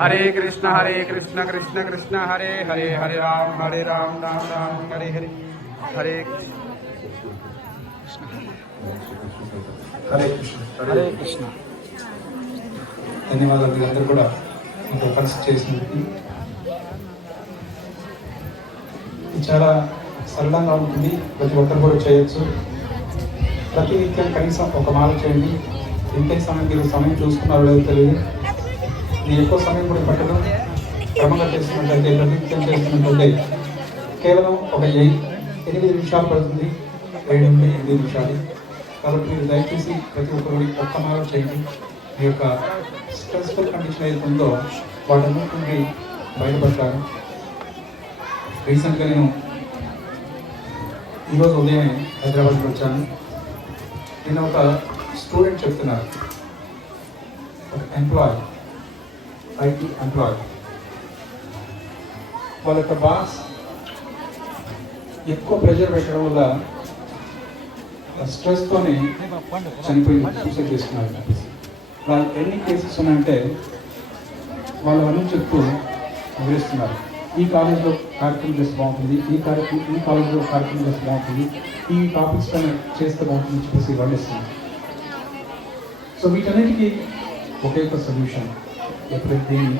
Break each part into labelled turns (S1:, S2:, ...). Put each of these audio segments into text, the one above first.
S1: హరే కృష్ణ హరే కృష్ణ కృష్ణ కృష్ణ హరే హరే హరే రామ హరే రామ రామ రామ హరే హరే హరే
S2: హరే కృష్ణ. హరే
S1: కృష్ణ.
S2: ధన్యవాదాలు మీరందరూ కూడా కలిసి చేసినందుకు. చాలా సరళంగా ఉంటుంది. ప్రతి ఒక్కరు కూడా చేయొచ్చు. ప్రతి నిత్యం కనీసం ఒక మాల చేయండి. ఇంతే సమయం మీరు సమయం చూసుకున్నారో లేదో తెలియదు. నేను ఎక్కువ సమయం కూడా పట్టడం క్రమంగా చేస్తున్నట్లయితే ప్రతి నిత్యం చేస్తున్నట్లయితే కేవలం ఒక ఎనిమిది నిమిషాలు పడుతుంది. ఏడు నుండి ఎనిమిది నిమిషాలు. కాబట్టి మీరు దయచేసి ప్రతి ఒక్కరు ఒక్క మాల చేయండి. మీ యొక్క స్ట్రెస్ఫుల్ కండిషన్ ఏది ఉందో వాటన్నిటి నుండి బయటపడతారు రీసెంట్గా నేను ఈరోజు ఉదయం హైదరాబాద్కి వచ్చాను. నేను ఒక స్టూడెంట్ చెప్తున్నారు. ఒక ఎంప్లాయీ ఐటీ ఎంప్లాయ్ వాళ్ళ యొక్క బాస్ ఎక్కువ ప్రెషర్ పెట్టడం వల్ల స్ట్రెస్తోనే చనిపోయింది సూసైడ్ చేసుకున్నారు. వాళ్ళు ఎన్ని కేసెస్ ఉన్నాయంటే వాళ్ళు అన్ని చెప్తూ వివరిస్తున్నారు ఈ కాలేజ్లో కార్యక్రమం చేస్తే బాగుంటుంది ఈ కార్యక్రమం ఈ కాలేజ్లో కార్యక్రమం చేస్తే బాగుంటుంది ఈ టాపిక్స్ పైన చేస్తే బాగుంటుంది చెప్పేసి వర్ణిస్తున్నారు సో వీటన్నిటికీ ఒకే ఒక సొల్యూషన్ ఎప్పుడైతే దీన్ని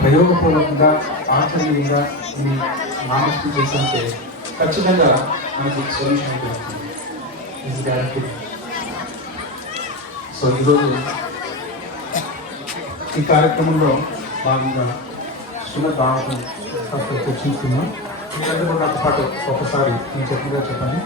S2: ప్రయోగపూర్వకంగా ఆచరణీయంగా ఇది మానసిక చేస్తుంటే ఖచ్చితంగా మనకి సొల్యూషన్ దొరుకుతుంది. ఇది గ్యారంటీ సో ఈరోజు ఈ కార్యక్రమంలో భాగంగా శ్రీమద్ భాగవతం కాస్త చర్చిస్తున్నాం మీరందరూ కూడా నాతో పాటు ఒకసారి నేను చెప్పినగా చెప్పాను